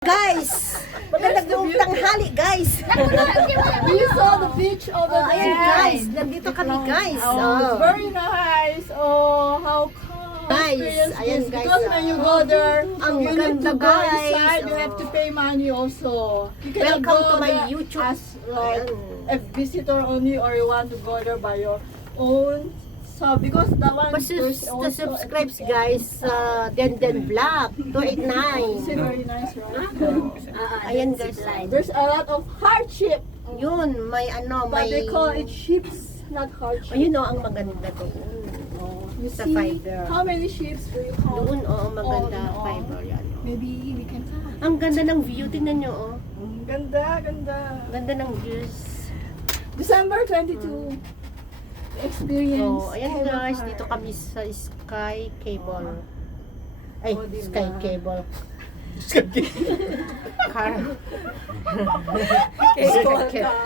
Guys, magandang tanghali guys. You saw the beach over Ayan there. guys, nandito kami guys. Oh, it's very nice. Oh, how calm. Guys, experience ayan, is. guys, Because when you go there, ang you need ganda, to go guys. inside. You have to pay money also. You cannot Welcome go to my there YouTube. as like Ayan. a visitor only, or you want to go there by your own. So because the one there's also a subscribe ticket. guys sa Den Vlog It's 289. very nice, right? Ayan guys. There's a lot of hardship, Yun, may ano, but may they call it ships, not hardship. ayun o, ang maganda doon. You Sa see, fiber. how many ships do you count? Doon o, maganda All in all. fiber yan. Maybe we can count. Ang ganda ng view, tingnan nyo oh. Ganda, ganda. Ganda ng views. December 22. Experience. So, ayan guys, dito kami sa Sky Cable. Ay, Oh, diba? Sky Cable. Car.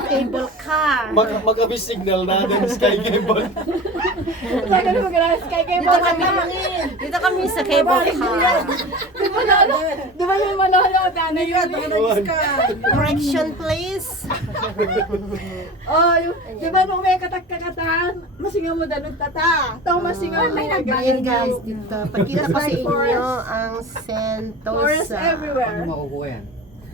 Cable car. Magkabis signal na din Sky Cable. Saka naman ka Sky Dito Cable kami, kami. dito kami sa cable car. Di ba yung manonood? Ano yun? Correction please. Oh, di ba nung may katak-kakatan, masinga mo dalog tata. Tao masinga mo. Ayan guys, dito. Pakita ko sa inyo ang Forest Sentosa. everywhere. Makukuha yan.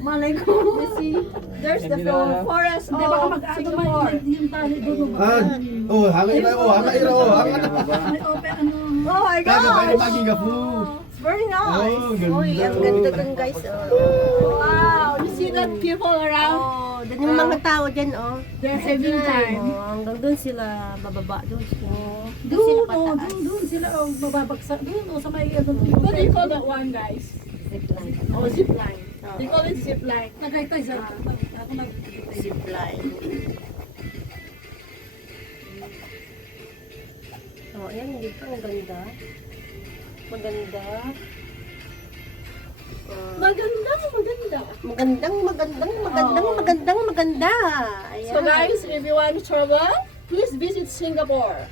Malay ko. You see, there's the forest of Singapore. Oh, hangin na, hangin na, hangin na. Oh my Kaya ba yung gosh! maging gafu? It's very nice. Oh, Uy, ang ganda dun guys. Oh. Wow! You see the people around? Oh, dun yung mga tao dyan oh. They're saving time. Oh, hanggang dun sila bababa dun. Doon, doon sila mababagsak. Doon, sa may ano. What do you call that one, guys? Zipline. Oh, zip line. They call it zip line. Nagkaytay sa ako Zipline. Oh, ayan dito ang ganda. Maganda. Maganda. Ayan. So guys, if you want to travel, please visit Singapore.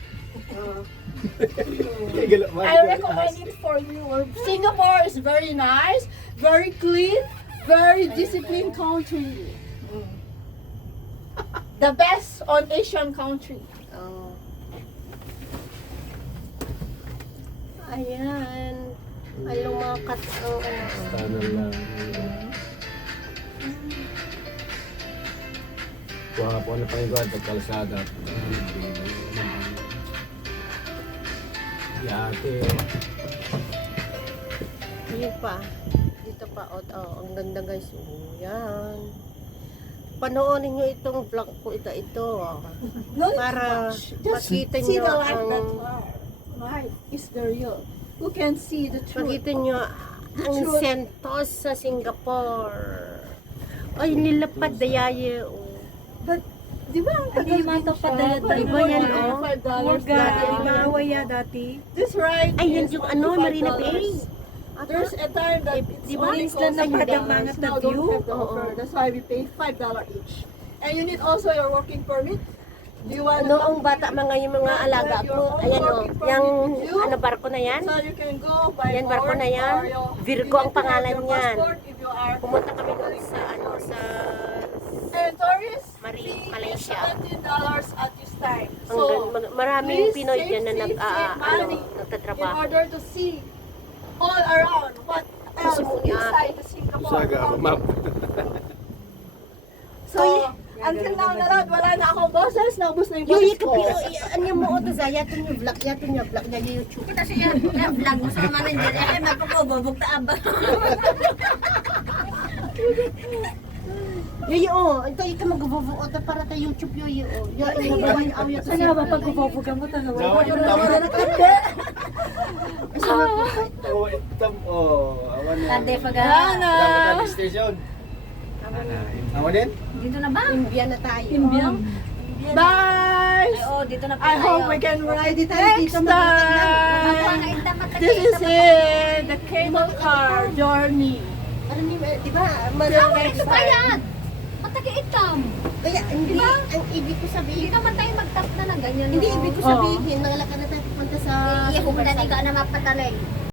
I recommend it for you. Singapore is very nice, very clean, very disciplined country. The best on Asian country. Oh. Ayan. Ang lumakat ang ano. Tunnel lang. Kuha po na pangigod at kalsada. Yate. Yun pa. Dito pa. Oh, ang ganda guys. Oh, yan. Panoorin nyo itong vlog ko. Ito. Oh. No, Para makita see nyo the life that ang... life is the real. Who can see the truth? Makita nyo ang Truth. Sentosa sa Singapore. Ay, nilapad dayaya. Oh. But, di ba ang tagal dito siya? Di ba yan, oh? $5 Maawaya dati. This ride Ay, yan is yung ano, $45. Marina Bay. There's a time that it's Di ba? only Isla cost ng $5. Padamangat na Now don't view? have the offer. That's why we pay $5 each. And you need also your working permit. Do you want Noong bata yung mga alaga ko, ayan o, yung ano barko na yan, So you can go by yan barko board na yan, or your- Virgo ang you need to have pangalan your yan. passport if you are Pumunta kami doon sa ano, sa And tourist Malaysia. fee is $17 at this time. So maraming please Pinoy dyan na save money in nagtatrabaho. order to see all around what else inside the Singapore. Saga, map. So, until now na lang, wala na akong boses, naubos na yung Yung boses ko. ikapi, ano yung mo ito sa yatin yung vlog na YouTube. Kita siya, vlog mo sa manager. Eh, magpapababog ta aba. Yo, ito mag-vovote para ta YouTube yo. Sana ba pagpapabogan mo talaga? Jawa yung tama. Oh, itam. Oh, awan na. Tante, paga. Dapat station. Awan din? Dito na ba? India na tayo. Bye! Ay, oh, dito na pa I tayo. hope we can ride it tayo next dito, time. This is it, the cable car journey. Ano ni, di ba? Next time. Matakiitam. Kaya hindi, ang ibig ko Hindi sabihin, naman tayo mag-tap na ng ganyan. hindi no? ibig ko sabihin, nangalaka na tayo pupunta sa Iya, kung dali ka na mapatalay.